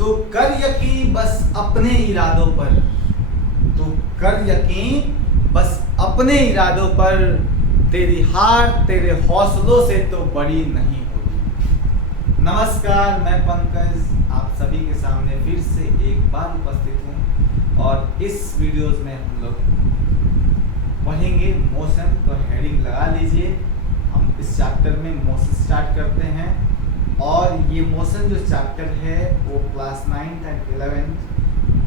तो कर यकीन बस अपने इरादों पर, तो कर यकीन बस अपने इरादों पर, तेरी हार तेरे हौसलों से तो बड़ी नहीं होगी। नमस्कार, मैं पंकज आप सभी के सामने फिर से एक बार उपस्थित हूँ और इस वीडियोस में हम लोग पढ़ेंगे मोशन। तो हेडिंग लगा लीजिए। हम इस चैप्टर में मोशन स्टार्ट करते हैं और ये मोशन जो चैप्टर है वो क्लास 9th एंड 11th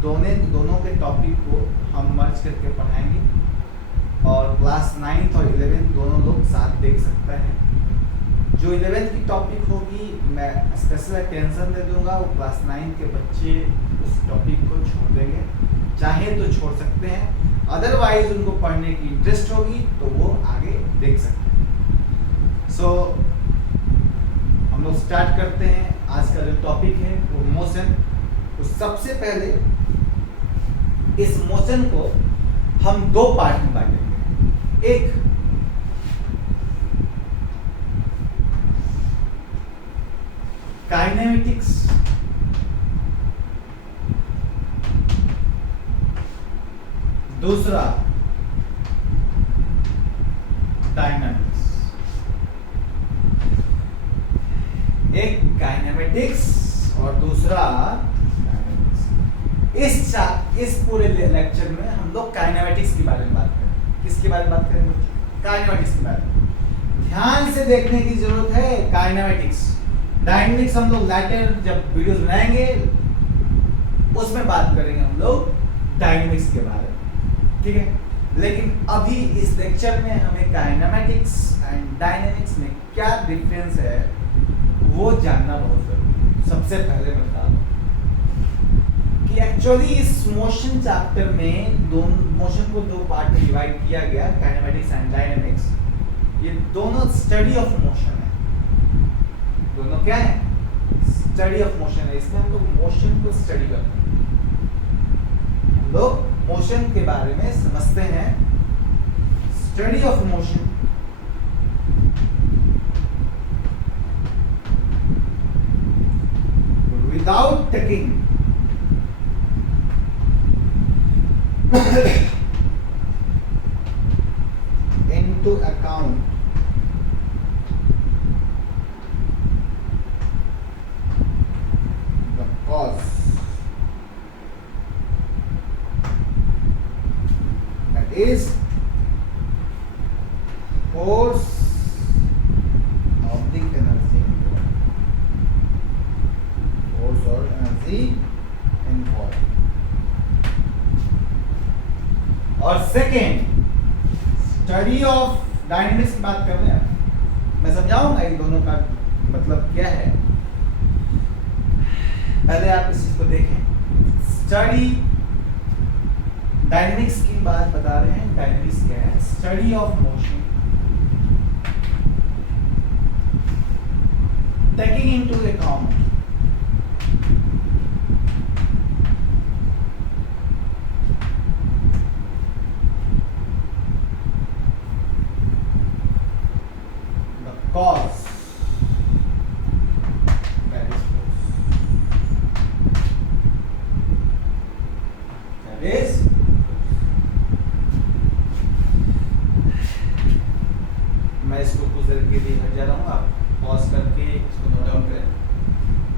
दोनों के टॉपिक को हम मर्ज करके पढ़ाएंगे और क्लास 9th और 11th दोनों लोग साथ देख सकते हैं। जो 11th की टॉपिक होगी मैं स्पेशल अटेंशन दे दूंगा, वो क्लास 9th के बच्चे उस टॉपिक को छोड़ देंगे, चाहे तो छोड़ सकते हैं, अदरवाइज उनको पढ़ने की इंटरेस्ट होगी तो वो आगे देख सकते हैं। सो हम लोग स्टार्ट करते हैं। आज का जो टॉपिक है वो मोशन। तो सबसे पहले इस मोशन को हम दो पार्ट में बांटेंगे। एक काइनेमेटिक्स, दूसरा डायनामिक्स। एक काइनेमेटिक्स और दूसरा डायनामिक्स। इस पूरे लेक्चर में हम लोग काइनेमेटिक्स के बारे में बात करेंगे। किसके बारे में बात करेंगे? काइनेमेटिक्स के बारे में। ध्यान से देखने की जरूरत है। काइनेमेटिक्स, डायनामिक्स हम लोग लेटर जब वीडियोस बनाएंगे उसमें बात करेंगे हम लोग डायनामिक्स के बारे में, ठीक है। लेकिन अभी इस लेक्चर में हमें काइनेमेटिक्स एंड डायनामिक्स में क्या डिफरेंस है वो जानना बहुत जरूरी है। सबसे पहले मैं बता दूं कि एक्चुअली इस मोशन चैप्टर में मोशन को दो पार्ट में डिवाइड किया गया, काइनेमेटिक्स एंड डायनामिक्स। ये दोनों स्टडी ऑफ मोशन है। दोनों क्या है? स्टडी ऑफ मोशन है। इसमें हम लोग मोशन को स्टडी करते हैं, हम लोग मोशन के बारे में समझते हैं। Study of motion without taking into account the cause, that is force of the energy, force or energy involved। और सेकेंड स्टडी ऑफ डायनामिक्स की बात कर रहे हैं। मैं समझाऊंगा इन दोनों का मतलब क्या है। पहले आप इस चीज को देखें। स्टडी डायनामिक्स की बात बता रहे हैं। डायनामिक्स क्या है? Study of motion taking into account cause, that is force, that is मैं इसको कुछ देर के लिए हट जा रहा हूँ, आप पॉज करके इसको नोट डाउन करें।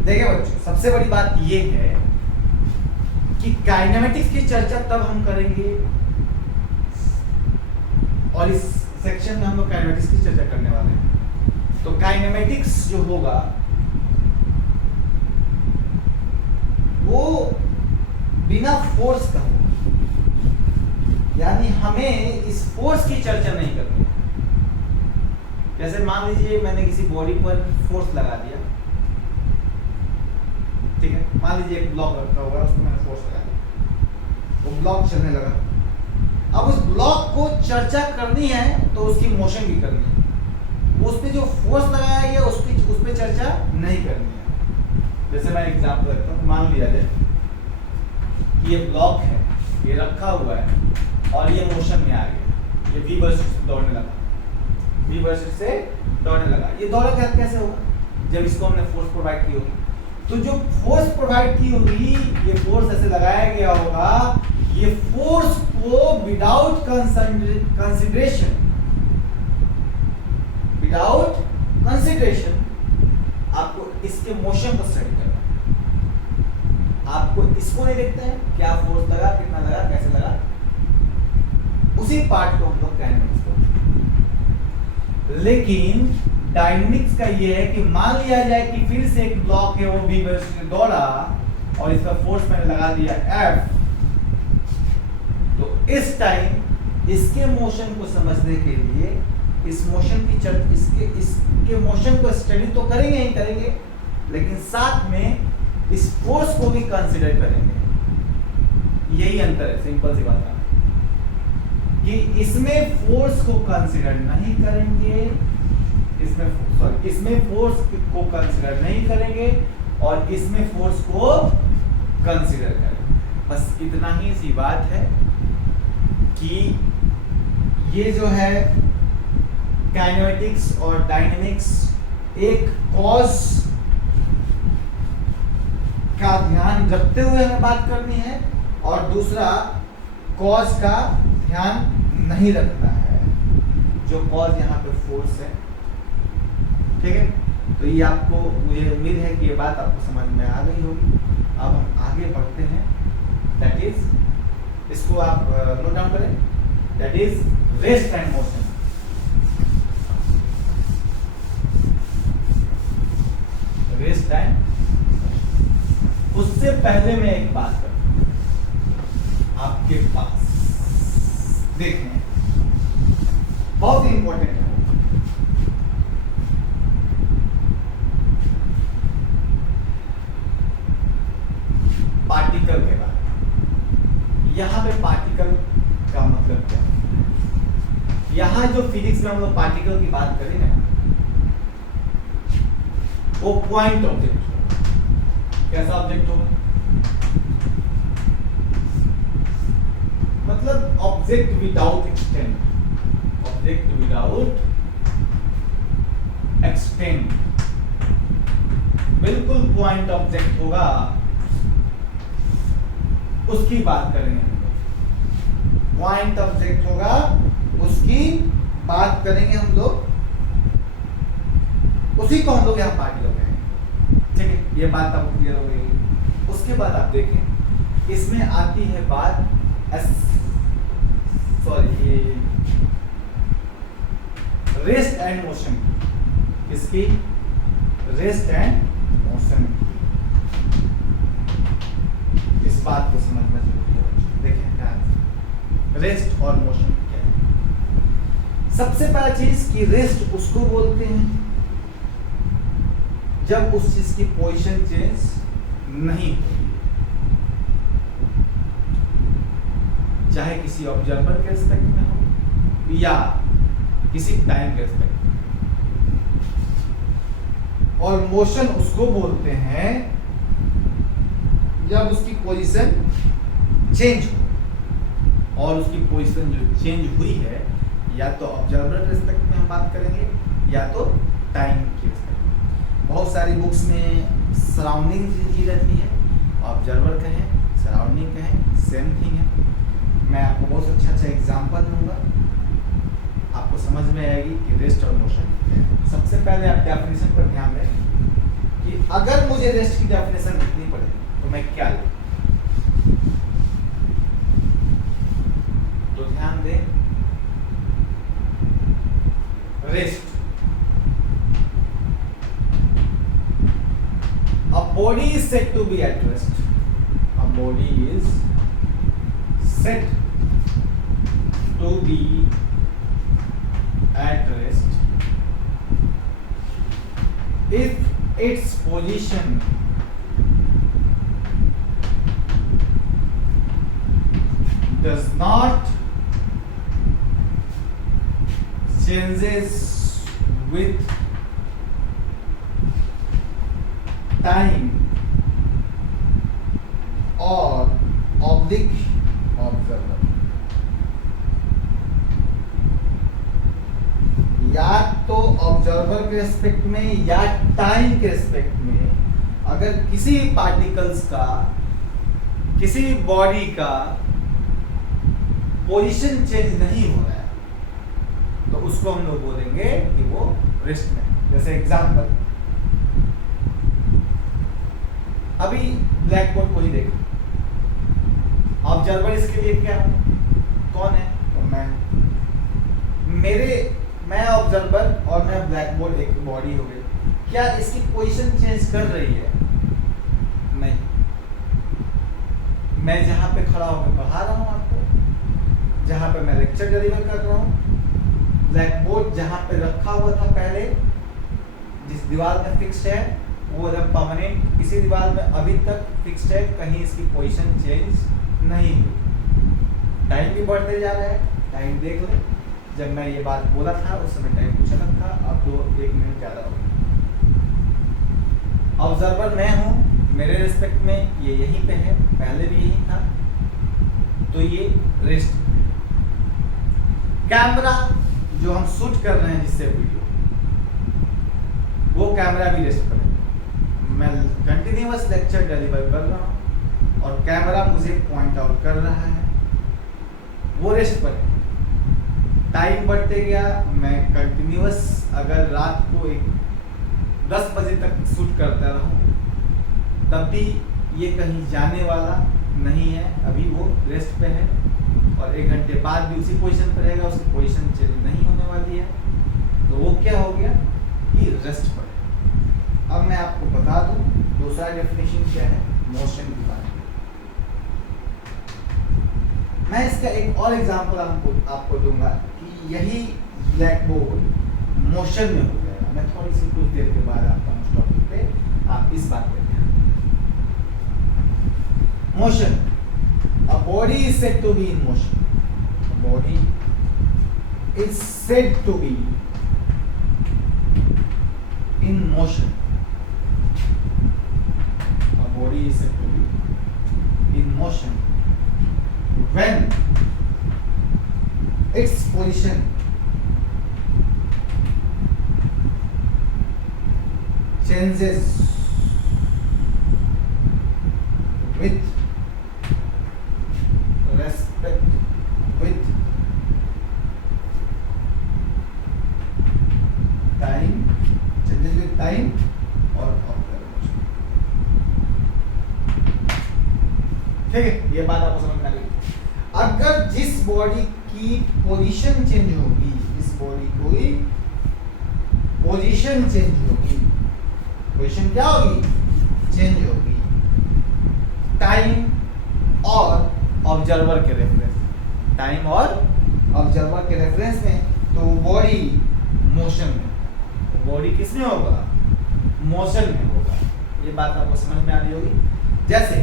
देखिए बच्चों, सबसे बड़ी बात ये है कि काइनेमेटिक्स की चर्चा तब हम करेंगे और इस सेक्शन में हम लोग काइनेमेटिक्स की चर्चा करने वाले हैं। तो काइनेमेटिक्स जो होगा वो बिना फोर्स का होगा, यानी हमें इस फोर्स की चर्चा नहीं करनी है। जैसे मान लीजिए मैंने किसी बॉडी पर फोर्स लगा दिया, ठीक है। मान लीजिए एक ब्लॉक रखा हुआ है, उसको मैंने फोर्स लगा दिया, वो ब्लॉक चलने लगा। अब उस ब्लॉक को चर्चा करनी है तो उसकी मोशन भी करनी है। उस पे जो फोर्स लगाया गया उस पे चर्चा नहीं करनी है। जैसे मैं एग्जांपल देता हूँ। मान लिया जाए कि ये ब्लॉक है, ये रखा हुआ है और ये मोशन में आ गया, ये v वर्सेस से दौड़ने लगा, v वर्सेस से दौड़ने लगा। ये दौड़ा कैसे होगा? जब इसको हमने फोर्स प्रोवाइड की होगी। तो जो फोर्स प्रोवाइड की होगी, ये फोर्स ऐसे लगाया गया होगा, ये फोर्स को विदाउट कंसिडरेशन आपको इसके मोशन को स्टडी करना है। आपको इसको नहीं देखते हैं क्या फोर्स लगा, कितना लगा, कैसे लगा, उसी पार्ट को हम लोग डायनेमिक्स को। लेकिन डायनेमिक्स का ये है कि मान लिया जाए कि फिर से एक ब्लॉक है, वो v से दौड़ा और इसका फोर्स मैंने लगा दिया F, तो इस टाइम इसके मोशन को समझने के लिए इस मोशन की इसके मोशन को स्टडी तो करेंगे ही करेंगे, लेकिन साथ में इस फोर्स को भी कंसीडर करेंगे। यही अंतर है, सिंपल सी बात है कि इसमें फोर्स को कंसीडर नहीं करेंगे, इसमें फोर्स को कंसीडर नहीं करेंगे और इसमें फोर्स को कंसीडर करेंगे। बस इतना ही सी बात है कि ये जो है काइनेमेटिक्स और डायनेमिक्स, एक कॉज का ध्यान रखते हुए हमें बात करनी है और दूसरा कॉज का ध्यान नहीं रखना है, जो कॉज यहाँ पे फोर्स है। ठीक है, तो ये आपको, मुझे उम्मीद है कि ये बात आपको समझ में आ गई होगी। अब हम आगे बढ़ते हैं, दैट इज, इसको आप नोट डाउन करें, that is rest and motion. Rest and, उससे पहले मैं एक बात करूं आपके पास, देखें बहुत ही इंपॉर्टेंट है। पार्टिकल के बारे में, यहां पे पार्टिकल का मतलब क्या है? यहां जो फिजिक्स में हम लोग पार्टिकल की बात करेंगे ना, वो पॉइंट ऑब्जेक्ट होगा। कैसा ऑब्जेक्ट होगा? मतलब object without extent, object without extent, बिल्कुल पॉइंट ऑब्जेक्ट होगा, उसकी बात करेंगे हम लोग। पॉइंट ऑब्जेक्ट होगा, उसकी बात करेंगे हम लोग, उसी को हम लोग यहाँ पार्टिकल कहेंगे। ठीक है, ये बात आपको क्लियर हो गई। उसके बाद आप देखें, इसमें आती है बात रेस्ट एंड मोशन। इसकी रेस्ट एंड मोशन, इस बात को समझना जरूरी है। देखें क्या रेस्ट और मोशन क्या है। सबसे पहला चीज कि रेस्ट उसको बोलते हैं जब उस चीज की पोजीशन चेंज नहीं होती, चाहे किसी ऑब्जर्वर के रिस्पेक्ट में हो या किसी टाइम के रिस्पेक्ट में। और मोशन उसको बोलते हैं जब उसकी पोजीशन चेंज हो, और उसकी पोजीशन जो चेंज हुई है, या तो ऑब्जर्वर के रिस्पेक्ट में हम बात करेंगे या तो टाइम की रिस्पेक्ट में। बहुत सारी बुक्स में सराउंडिंग चीज रहती है, ऑब्जर्वर कहें, सराउंडिंग कहें, सेम थिंग है। मैं आपको बहुत अच्छा एग्जांपल दूंगा, आपको समझ में आएगी कि रेस्ट और मोशन। सबसे पहले आप डेफिनेशन पर ध्यान दें कि अगर मुझे रेस्ट की डेफिनेशन लिखनी पड़े तो मैं क्या लूं। तो ध्यान दें, rest, a body is said to be at rest, a body is said to be at rest if its position does not changes with time or oblique observer। या तो ऑब्जर्वर के रिस्पेक्ट में या टाइम के respect में अगर किसी particles का, किसी भी बॉडी का पोजीशन चेंज नहीं हो रहा है तो उसको हम लोग बोलेंगे कि वो रेस्ट में है। जैसे एग्जांपल, अभी ब्लैक बोर्ड को ही देखो, ऑब्जर्वर इसके लिए क्या कौन है? तो मैं ऑब्जर्वर और मैं ब्लैक बोर्ड एक बॉडी हो गई। क्या इसकी पोजीशन चेंज कर रही है? नहीं। मैं जहां पे खड़ा होकर पढ़ा रहा हूं आपको, जहां पे मैं लेक्चर डिलीवर कर रहा हूं, ब्लैक बोर्ड जहां पे रखा हुआ था पहले, जिस दीवार में फिक्स्ड है, वो एकदम परमानेंट इसी दीवार में अभी तक फिक्स्ड है, कहीं इसकी पोजीशन चेंज नहीं हुई। टाइम भी बढ़ते जा रहा है, टाइम देख ले, जब मैं ये बात बोला था उस समय टाइम कुछ अलग था, अब 1 मिनट ज़्यादा हो गया। ऑब्जर्वर मैं हूँ, मेरे रिस्पेक्ट में ये यहीं पे है, पहले भी यहीं था, तो ये रेस्ट। कैमरा जो हम शूट कर रहे हैं जिससे वीडियो, वो कैमरा भी रेस्ट पर है। मैं कंटिन्यूअस लेक्चर डिलीवर कर रहा हूँ और कैमरा मुझे पॉइंट आउट कर रहा है, वो रेस्ट पर है। टाइम बढ़ते गया, मैं कंटिन्यूअस अगर रात को 10 बजे तक शूट करता रहूं, तब भी ये कहीं जाने वाला नहीं है, अभी वो रेस्ट पे है और 1 घंटे बाद भी उसी पोजीशन पर रहेगा, उसकी पोजीशन चेंज नहीं होने वाली है, तो वो क्या हो गया कि रेस्ट पर है। अब मैं आपको बता दूं दूसरा डेफिनेशन क्या है मोशन की बात। मैं इसका एक और एग्जांपल आपको दूंगा कि यही ब्लैक बोर्ड मोशन में हो जाएगा। मैं थोड़ी सी कुछ देर के बाद आता हूँ उस टॉपिक पे, आप इस बात पे ध्यान। Motion, a body is said to be in motion. A body is said to be in motion. A body is said to be in motion when its position changes with respect with time, changes with time और observation। ठीक है, ये बात आपको समझ में आ गई। अगर जिस बॉडी की पोजीशन चेंज होगी, इस बॉडी की पोजीशन चेंज होगी, पोजीशन क्या होगी? चेंज होगी टाइम और ऑब्जर्वर के रेफरेंस, टाइम और ऑब्जर्वर के रेफरेंस में, तो बॉडी मोशन में, बॉडी किस में होगा? मोशन में होगा। ये बात आपको समझ में आ रही होगी। जैसे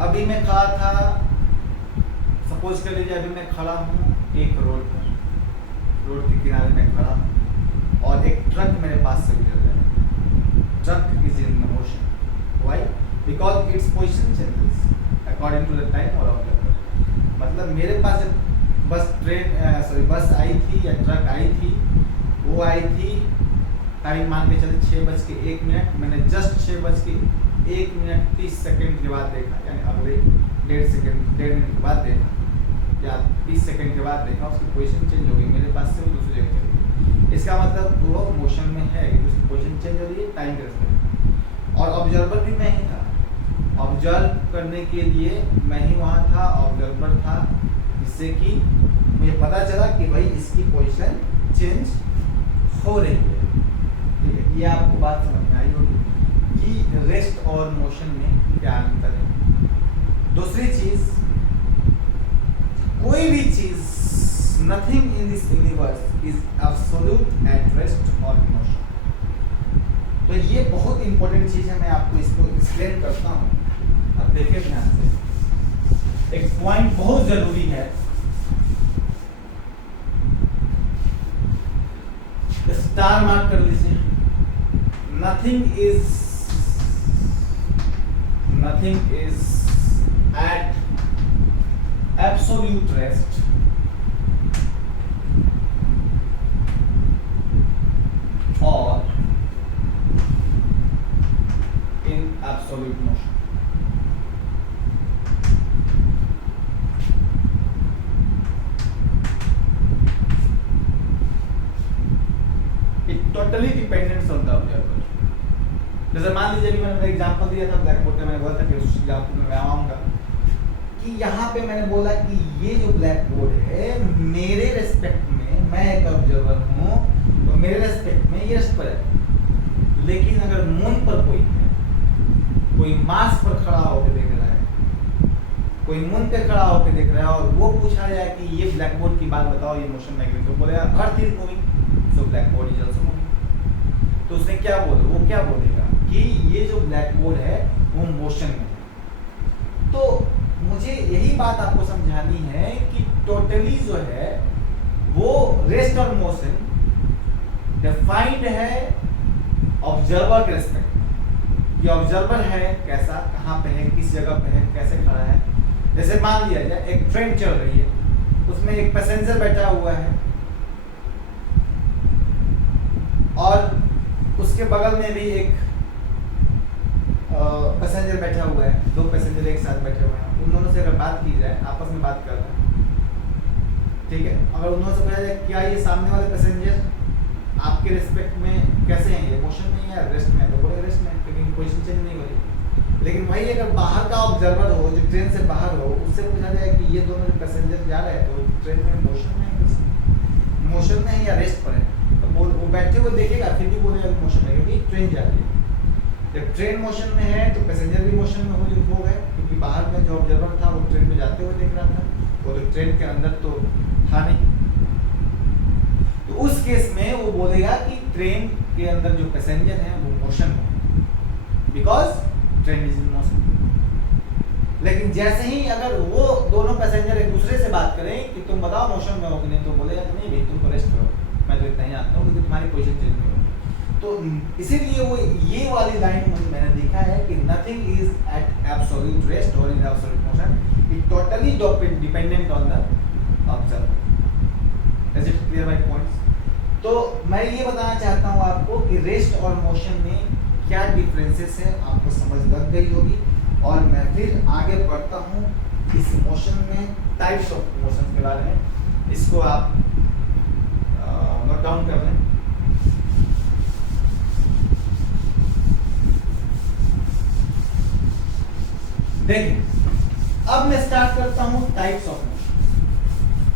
अभी मैं खड़ा था, सपोज कर लीजिए अभी मैं खड़ा हूँ एक रोड पर, रोड के किनारे में खड़ा हूँ और एक ट्रक मेरे पास से गुजर रहा है। Truck is in motion, why? Because its position changes according to the time और ऑब्जर्वर। मतलब मेरे पास बस आई थी या ट्रक आई थी, वो आई थी, टाइम मान के चले 6:01, मैंने जस्ट 6:01:30 के बाद देखा, यानी अगले 1.5 मिनट के बाद देखा या 30 सेकंड के बाद देखा, उसकी पोजीशन चेंज हो गई, मेरे पास से वो दूसरी जगह चली गई। इसका मतलब वो मोशन में है कि उसकी पोजीशन चेंज हो रही है टाइम के रेस्पेक्ट। और ऑब्जर्वर भी मैं ही था, ऑब्जर्व करने के लिए मैं ही वहाँ था, ऑब्जर्वर था, जिससे कि मुझे पता चला कि भाई इसकी पोजीशन चेंज हो रही है। ठीक है, ये आपको बात समझ में आई होगी कि रेस्ट और मोशन में क्या अंतर है। दूसरी चीज, कोई भी चीज, nothing in this universe is absolute at rest और मोशन। तो ये बहुत इंपॉर्टेंट चीज है, मैं आपको इसको एक्सप्लेन करता हूँ। अब देखिए ध्यान से, एक पॉइंट बहुत जरूरी है, स्टार मार्क कर लीजिए। Nothing is at absolute rest और totally dependent on the observer. जैसे मान लीजिए कि मैंने एग्जांपल दिया था ब्लैक बोर्ड का, मैंने बोला था कि उस एग्जांपल में मैं आऊंगा कि यहाँ पे मैंने बोला कि ये जो ब्लैक बोर्ड है मेरे रेस्पेक्ट में, मैं एक ऑब्जर्वर हूँ तो मेरे रेस्पेक्ट में ये रेस्ट पर है। लेकिन अगर मून पर कोई है, कोई मार्स पर खड़ा होकर देख रहा है, कोई मून पे खड़ा होकर देख रहा है और वो पूछा जाए कि ये ब्लैक बोर्ड की बात बताओ, ये मोशन मैग्नेट, तो बोलेगा earth is moving so black board is also moving. तो उसने क्या बोला, वो क्या बोलेगा कि ये जो ब्लैक बोर्ड है वो मोशन में है। तो मुझे यही बात आपको समझानी है कि टोटली जो है वो रेस्ट और मोशन डिफाइंड है ऑब्जर्वर के रेस्पेक्ट में। ये ऑब्जर्वर है कैसा, कहाँ पे है, किस जगह पे है, कैसे खड़ा है। जैसे मान लिया जाए एक ट्रेन चल रही है, उसमें एक पैसेंजर बैठा हुआ है और उसके बगल में भी एक पैसेंजर बैठा हुआ है, दो पैसेंजर एक साथ बैठे हुए हैं। उन दोनों से अगर बात की जाए, आपस में बात कर रहे हैं, ठीक है, अगर उन दोनों से पूछा जाए क्या ये सामने वाले पैसेंजर आपके रिस्पेक्ट में कैसे हैं, ये मोशन में या रेस्ट में, तो बोले रेस्ट में, क्योंकि पोजीशन चेंज नहीं हो रही। लेकिन वही अगर बाहर का ऑब्जर्वर हो, जो ट्रेन से बाहर हो, उससे पूछा जाए कि ये दोनों जो पैसेंजर जा रहे हैं तो ट्रेन में मोशन में है, मोशन में है या रेस्ट पर है, तो वो बैठे हुए देखेगा फिर भी बोलेगा मोशन में, क्योंकि ट्रेन जा रही है। जब ट्रेन मोशन में है तो पैसेंजर भी मोशन में हो गए, क्योंकि बाहर में जो ऑब्जर्वर था वो ट्रेन में जाते हुए देख रहा था, वो तो ट्रेन के अंदर तो था नहीं। तो उस केस में वो बोलेगा कि ट्रेन के अंदर जो पैसेंजर है वो मोशन में है, because train is in motion. लेकिन जैसे ही अगर वो दोनों पैसेंजर एक दूसरे से बात करें कि तुम बताओ मोशन में हो कि नहीं, तो बोलेगा कि नहीं भाई तुम तो रेस्ट करो, मैं तो इतना ही जानता हूँ कि तुम्हारी पोजीशन चेंज नहीं होगी। तो इसीलिए वो ये वाली लाइन मैंने देखा है कि nothing is at absolute rest और in absolute motion, it totally dependent on the observer. Is it clear my points? तो मैं ये बताना चाहता हूँ आपको कि रेस्ट और मोशन में क्या डिफरेंसेस है, आपको समझ लग गई होगी। और मैं फिर आगे बढ़ता हूँ इस मोशन में, टाइप्स ऑफ मोशन के बारे में। इसको आप नोट डाउन कर लें। देखिए अब मैं स्टार्ट करता हूँ टाइप्स ऑफ मोशन।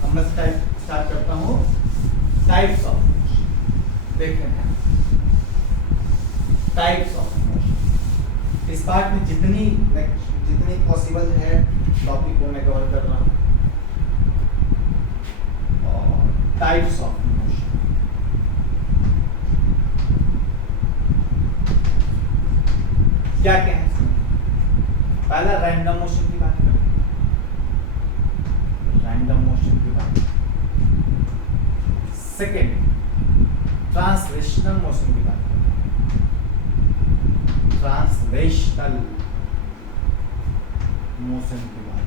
अब मैं स्टार्ट करता हूँ टाइप्स ऑफ मोशन। देखें टाइप्स ऑफ मोशन, इस पार्ट में जितनी पॉसिबल है टॉपिक को मैं कवर कर रहा हूँ। और टाइप्स ऑफ मोशन, क्या क्या है? पहला रैंडम मोशन की बात करें, रैंडम मोशन की बात। सेकेंड ट्रांसलेशनल मोशन की बात करें, ट्रांसलेशनल मोशन की बात।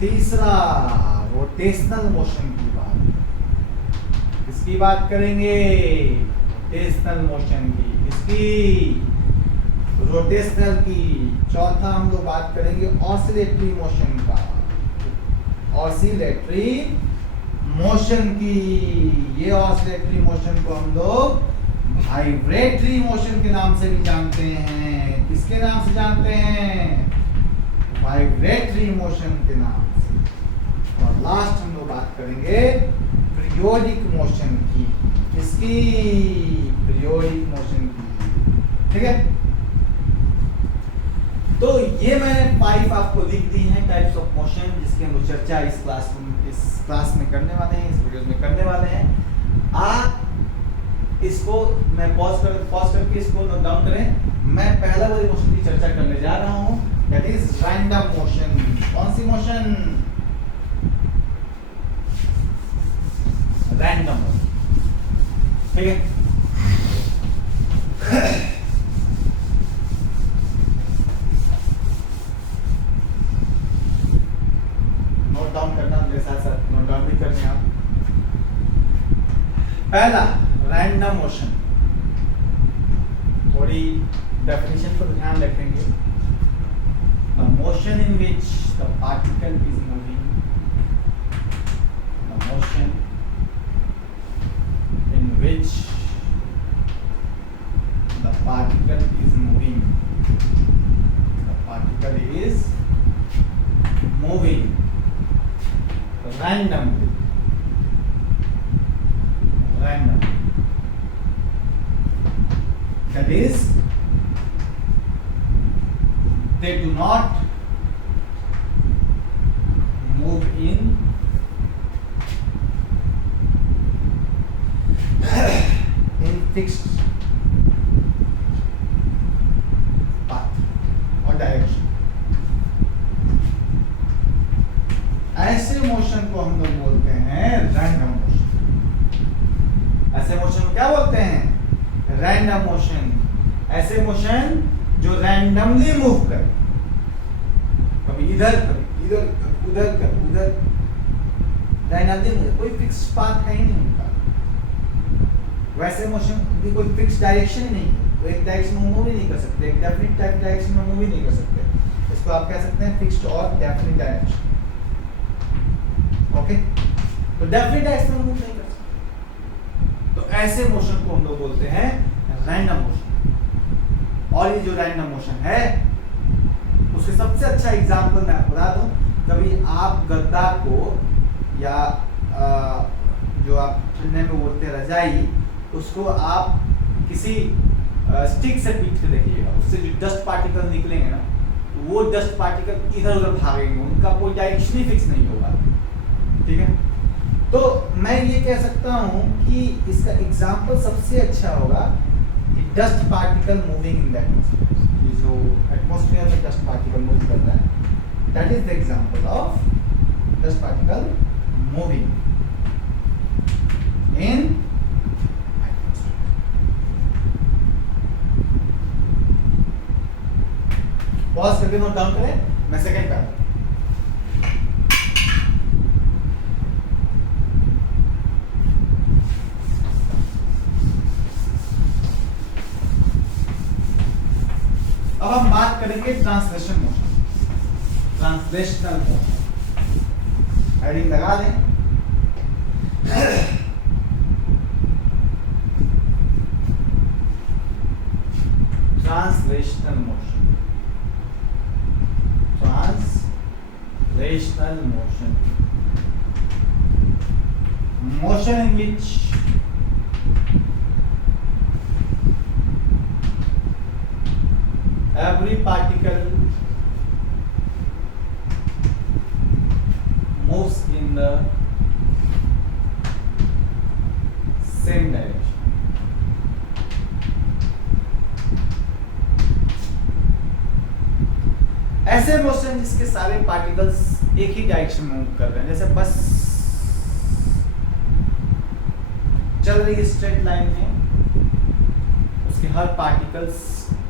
तीसरा रोटेशनल मोशन की बात। इसकी बात करेंगे रोटेशनल मोशन की, इसकी रोटेशनल की। चौथा हम लोग बात करेंगे ऑसिलेटरी मोशन का, ऑसिलेटरी मोशन की। ये ऑसिलेटरी मोशन को हम लोग वाइब्रेटरी मोशन के नाम से भी जानते हैं। किसके नाम से जानते हैं? वाइब्रेटरी मोशन के नाम से। और लास्ट हम लोग बात करेंगे पीरियोडिक मोशन की, इसकी पीरियोडिक मोशन की। ठीक है, तो ये मैंने 5 आपको लिख दी हैं टाइप्स ऑफ मोशन, जिसकी हम चर्चा इस क्लास में करने वाले हैं, इस वीडियो में करने वाले हैं। आप इसको मैं पॉज करके इसको नोट डाउन करें। मैं पहला वाली मोशन की चर्चा करने जा रहा हूं, दैट इज रैंडम मोशन। कौन सी मोशन? Random motion. ठीक है, नोट डाउन करना, मेरे साथ साथ नोट डाउन भी करने आप। पहला रैंडम मोशन, थोड़ी डेफिनेशन पर ध्यान रखेंगे। The motion in which the particle is moving, the motion particle is moving. The particle is moving randomly. That is, they do not move in fixed path or direction. ऐसे motion को हम लोग बोलते हैं random motion. ऐसे motion को क्या बोलते हैं? Random motion. ऐसे मोशन जो रैंडमली मूव करे, कभी इधर कभी इधर कभी उधर कभी उधर, रैंडमली मूव, कोई फिक्स पाथ है ही नहीं उनका। वैसे मोशन की कोई फिक्स डायरेक्शन ही नहीं है, तो एक डायरेक्शन में मूव ही नहीं कर सकते, एक डेफिनेट टाइप डायरेक्शन में मूव ही नहीं कर सकते। इसको आप कह सकते हैं फिक्स्ड और डेफिनेट डायरेक्शन। ओके, तो डेफिनेट डायरेक्शन में मूव नहीं कर सकते, तो ऐसे मोशन को हम लोग बोलते हैं रैंडम मोशन। और ये जो रैंडम मोशन है उसके सबसे अच्छा एग्जांपल मैं आपको बता दूं, कभी आप गद्दा को या जो आप ठंडे में बोलते हैं रजाई, उसको आप किसी स्टिक से पीट के देखिएगा, उससे जो डस्ट पार्टिकल निकलेंगे ना, वो डस्ट पार्टिकल इधर उधर भागेंगे, उनका कोई डायरेक्शन ही फिक्स नहीं होगा। ठीक है, तो मैं ये कह सकता हूँ कि इसका एग्जाम्पल सबसे अच्छा होगा कि dust particle moving in the atmosphere. ये जो एटमॉस्फेयर में डस्ट पार्टिकल मूव कर रहा है, that is the example of dust particle moving in. Pause करके नोट डाउन करें, मैं सेकंड पे आता हूं। अब हम बात करेंगे translation motion, translational motion. Heading लगा दें। Translational motion, translational motion, motion in which every particle moves in the same direction. ऐसे मोशन जिसके सारे पार्टिकल्स एक ही डायरेक्शन में मूव कर रहे हैं, जैसे बस चल रही है स्ट्रेट लाइन में, उसके हर पार्टिकल्स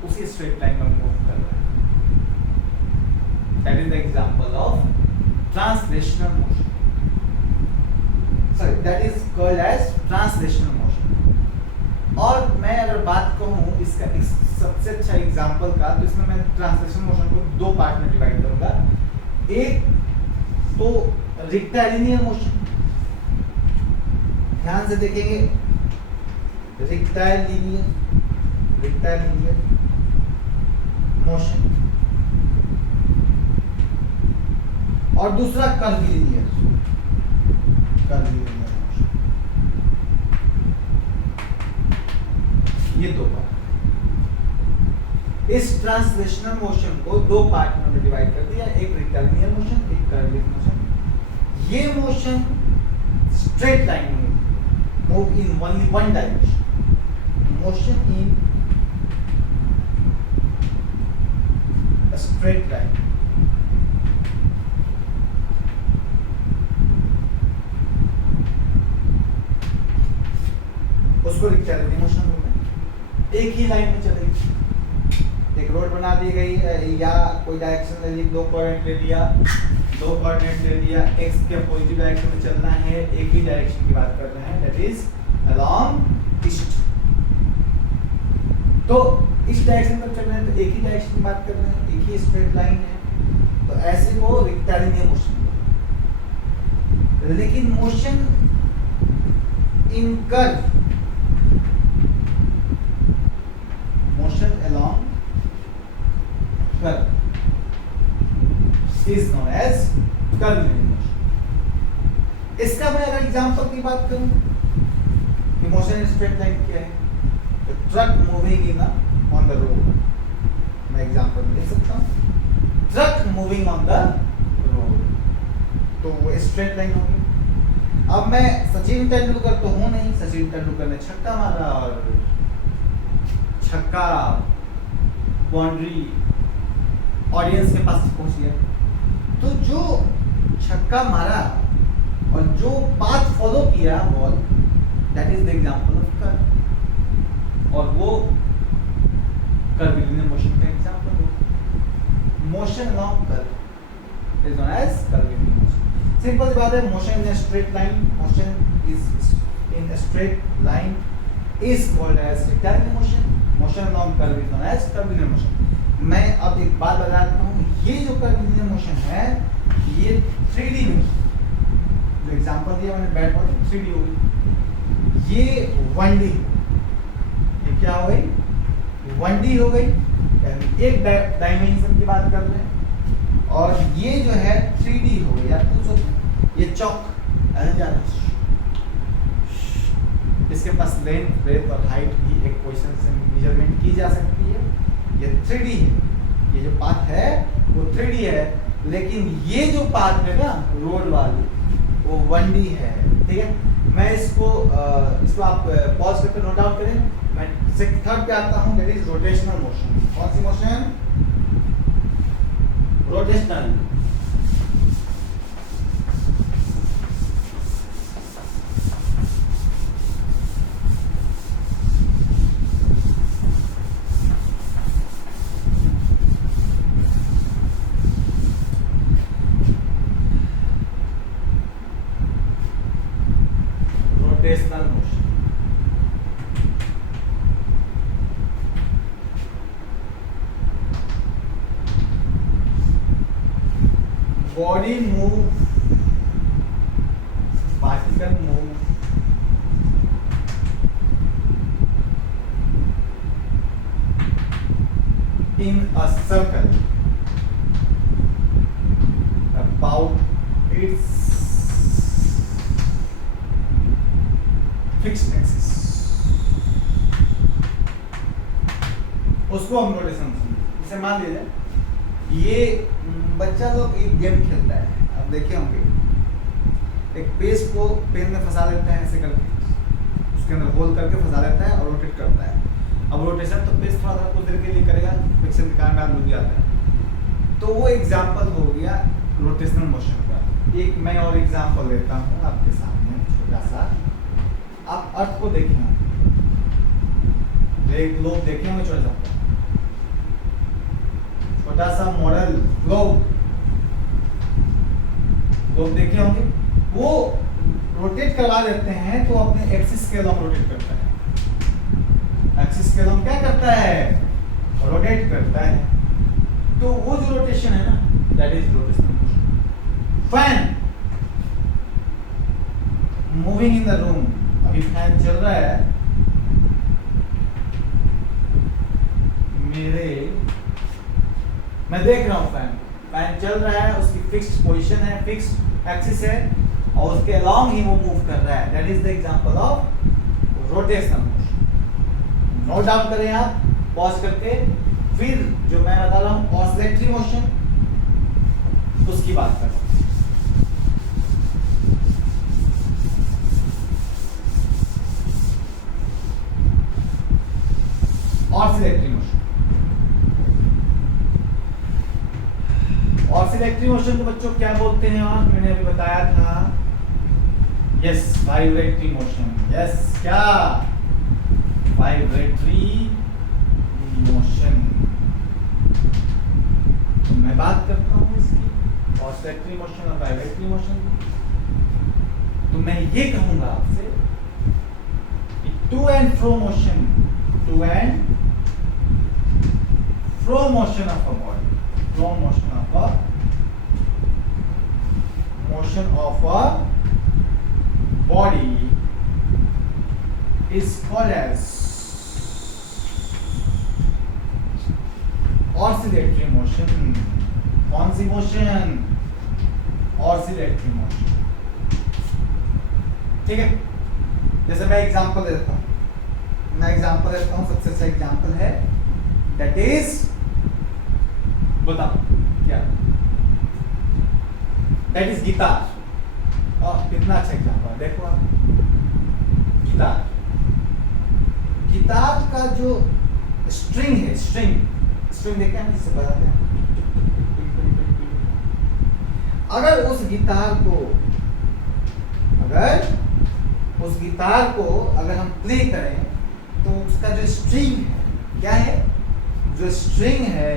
उसी स्ट्रेट लाइन में मूव कर रहे हैं। That is the example of translational motion, sorry that is called as translational motion. और मैं अगर बात कहूँ इसका सबसे अच्छा एग्जांपल का, तो इसमें मैं ट्रांसलेशन मोशन को दो पार्ट में डिवाइड करूंगा। एक तो रेक्टिलिनियर मोशन, ध्यान से देखेंगे, रेक्टिलिनियर मोशन, और दूसरा कर्वीलिनियर मोशन। ये दो पार्ट। इस ट्रांसलेशनल मोशन को दो पार्ट में डिवाइड कर दिया, एक रेक्टिलिनियर मोशन, एक कर्वीलिनियर मोशन। ये मोशन स्ट्रेट लाइन में move in only one direction, motion in a straight line। उसको रेक्टिलिनियर मोशन बोलते हैं। एक ही लाइन में चलेगी, एक रोड बना दी गई है, या कोई डायरेक्शन ले ली, दो कोऑर्डिनेट ले लिया, x के पॉजिटिव डायरेक्शन में चलना है, एक ही डायरेक्शन की बात कर रहे हैं, दैट इज अलोंग ईस्ट। तो इस डायरेक्शन में चल रहे हैं, तो एक ही डायरेक्शन की बात कर रहे हैं, एक ही स्ट्रेट लाइन है, तो ऐसे वो रेक्टिलिनियर मोशन। लेकिन मोशन इन कर्व की बात करूं, इमोशन इन स्ट्रेट लाइन क्या है? तो truck moving in on the road, मैं एग्जांपल दे सकता हूं, truck moving on the road, तो वो स्ट्रेट लाइन होगी। अब मैं सचिन तेंदुलकर तो हूं नहीं, सचिन तेंदुलकर ने छक्का मारा और छक्का बाउंड्री ऑडियंस के पास पहुंच गया, तो जो छक्का मारा और जो पाथ फॉलो किया ball, that is the example of curve, और वो कर्वीलिनियर मोशन का एग्जांपल हो। Motion along curve is known as curvilinear motion. Simple सी बात है, motion in a straight line, motion is in a straight line is called as rectangular motion, motion along curve is known as curvilinear motion. मैं अब एक बात बताता हूँ, ये जो कर्वीलिनियर मोशन है ये 3D में, जो एग्जांपल दिया मैंने बैट बॉल 3D हो गई, ये 1D, ये क्या हो गई? 1D हो गई, यानी एक डायमेंशन की बात कर रहे हैं, और ये जो है 3D हो गई। आप पूछो ये चौक ऐसे जा रहा है, इसके पास लेंथ, ब्रेथ और हाइट भी एक पोजीशन से मेजरमेंट की जा सकती है। ये 3D है, ये जो पाथ है वो 3D है, लेकिन ये जो पाथ है ना रोड वाली, वो 1D है। ठीक है, मैं इसको आप पॉज करके नोट डाउन करें। मैं थर्ड पे आता हूँ, दैट इज रोटेशनल मोशन। कौन सी motion? Rotational. Rotational motion, body move, particle move, in a circle about its fixed axis, उसको हम रोटेशन समझते। इसे मान लीजिए ये बच्चा लोग एक गेम खेलता है, आप देखे होंगे, एक पेज को पेन में फंसा लेता है ऐसे करके, उसके अंदर होल करके फंसा लेता है और रोटेट करता है। अब रोटेशन तो पेज थोड़ा कुछ देर के लिए करेगा, फ्रिक्शन के कारण बाद रुक जाता है। तो वो एग्जांपल हो गया रोटेशनल मोशन का। एक मैं और एग्जांपल लेता हूँ आपके सामने, छोटा सा। आप अर्थ को देखें, एक ग्लोब देखे होंगे, छोटा सा छोटा सा मॉडल ग्लोब देखे होंगे, वो रोटेट करवा देते हैं तो अपने एक्सिस के अलॉन्ग रोटेट करता है। एक्सिस के अलॉन्ग क्या करता है? रोटेट करता है। तो वो जो रोटेशन है ना, that is rotational motion. Fan moving in the room, अभी फैन चल रहा है मैं देख रहा हूँ, फैन चल रहा है, उसकी फिक्स्ड पोजीशन है, फिक्स्ड एक्सिस है, और उसके अलॉन्ग ही वो मूव कर रहा है। That is the example of rotational motion. Note down करें आप पॉज करके। फिर जो मैं बता रहा हूँ ऑसिलेटरी मोशन, उसकी बात करते हैं। ऑसिलेटरी मोशन, ऑसिलेटरी मोशन को बच्चों क्या बोलते हैं? और मैंने अभी बताया था, यस, वाइब्रेटरी मोशन। यस, क्या? Vibratory motion. तो मैं बात करता हूँ इसकी, ऑसिलेटरी मोशन और वाइब्रेटरी मोशन की। तो मैं ये कहूंगा आपसे कि to and fro motion, to and fro motion of a body, fro motion of a body is called as oscillatory motion. कौन सी मोशन? oscillatory motion। ठीक है, जैसे मैं एग्जांपल देता हूँ, सबसे अच्छा एग्जांपल है दैट इज, बताओ क्या, दैट इज गिटार। और कितना अच्छा एग्जांपल, देखो आप, गिटार का जो स्ट्रिंग है, स्ट्रिंग देखे हम इससे बताते हैं। अगर उस गिटार को अगर हम प्ले करें तो उसका जो स्ट्रिंग है, क्या है, जो स्ट्रिंग है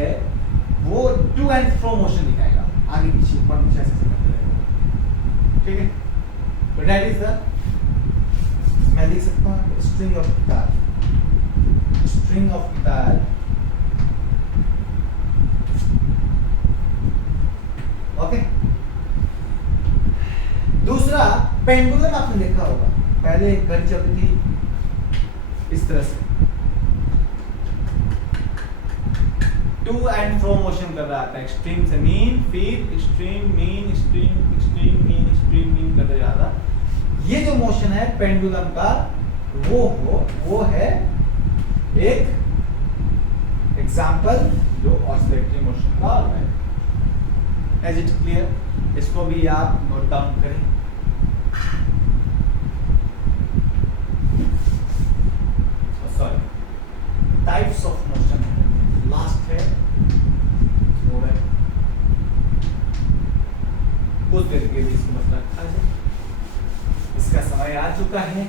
वो टू एंड फ्रो मोशन दिखाएगा, आगे पीछे ऊपर नीचे ऐसे करते रहेगा। ठीक है, तो दैट इज द, मैं लिख सकता हूँ स्ट्रिंग ऑफ गिटार, ओके। दूसरा पेंडुलम आपने देखा होगा, पहले एक घड़ी चलती थी इस तरह से, टू एंड फ्रो मोशन कर रहा था, एक्सट्रीम से मीन, फिर एक्सट्रीम मीन, एक्सट्रीम मीन करते जा रहा। ये जो मोशन है पेंडुलम का, वो है एक एग्जाम्पल जो ऑसिलेटरी मोशन का है। एज इट क्लियर, इसको भी आप नोट डाउन करें। Sorry, types of motion last है, थोड़ा कुछ देर के लिए इसको मतलब रखा जाए, इसका समय आ चुका है,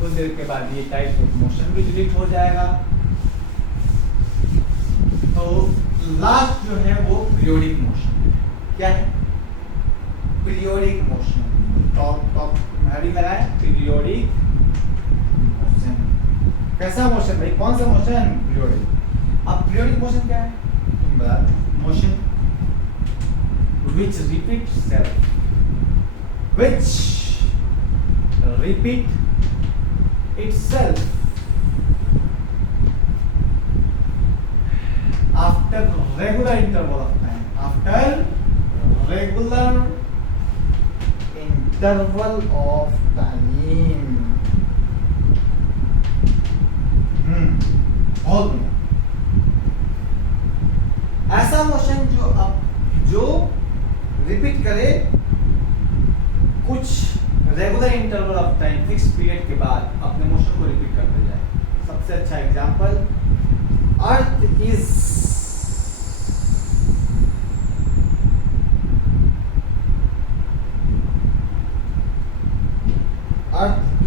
कुछ देर के बाद ये टाइप ऑफ मोशन भी डिलीट हो जाएगा। तो लास्ट जो है वो पीरियोडिक मोशन, क्या है, पीरियोडिक मोशन, टॉप हेडिंग लगाए, पीरियोडिक मोशन। कैसा मोशन भाई, कौन सा मोशन, पीरियोडिक। अब पीरियोडिक मोशन क्या है, तुम बता दो, motion which repeat itself, after regular interval of time, बहुत बढ़िया। ऐसा मोशन जो रिपीट करे कुछ regular interval of time, fix period के बाद अपने मोशन को रिपीट करते जाए। सबसे अच्छा example, earth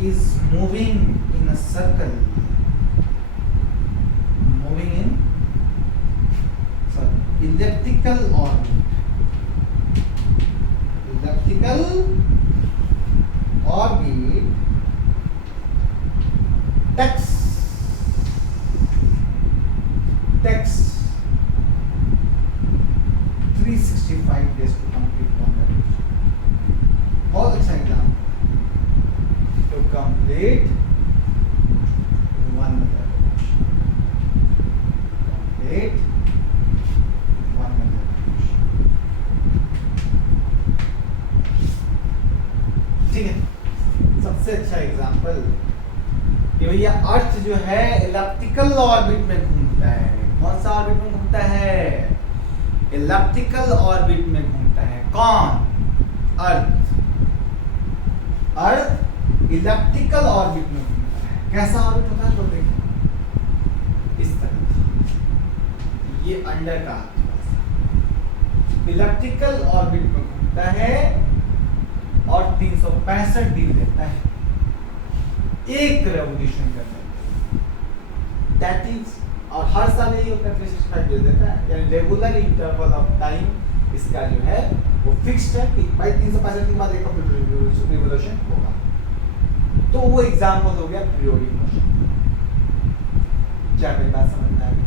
is moving in a circle, elliptical orbit, takes 365 days to complete one revolution। बहुत अच्छा example, to complete one revolution, ठीक है। सबसे अच्छा एग्जाम्पल कि भैया अर्थ जो है इलेप्टिकल ऑर्बिट में घूमता है। कौन सा ऑर्बिट में घूमता है, इलेप्टिकल ऑर्बिट में घूमता है। कौन, अर्थ इलेप्टिकल ऑर्बिट में घूमता है। कैसा ऑर्बिट होता है तो देखो इस तरह, ये अंडर का इलेप्टिकल ऑर्बिट में घूमता है और 365 दिन लेता है एक रेवोल्यूशन करने, दैट इज, और हर साल यही होता है 365 दिन देता है, यानी रेगुलर इंटरवल ऑफ टाइम इसका जो है वो फिक्स्ड है कि भाई 365 दिन बाद एक रेवोल्यूशन होगा। तो वो एग्जांपल हो गया पीरियोडिक मोशन। क्या मेरी बात समझ में आ गई?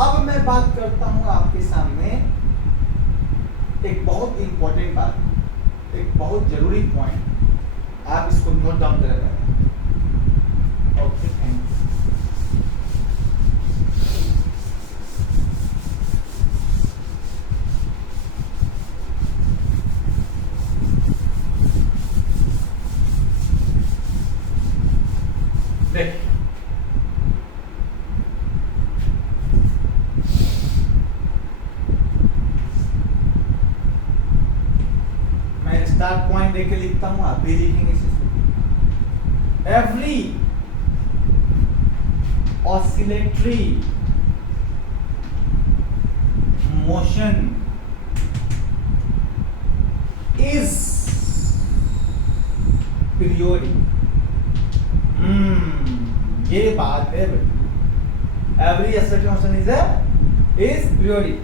अब मैं बात करता हूं आपके सामने एक बहुत इंपॉर्टेंट बात, एक बहुत जरूरी पॉइंट, आप इसको नोट डाउन करें। Okay, thank you. देख, मैं स्टार्ट पॉइंट देके लिखता हूं, आप भी लिखेंगे इसे। Every oscillatory motion is periodic. ये बात है भाई, every oscillatory motion is periodic,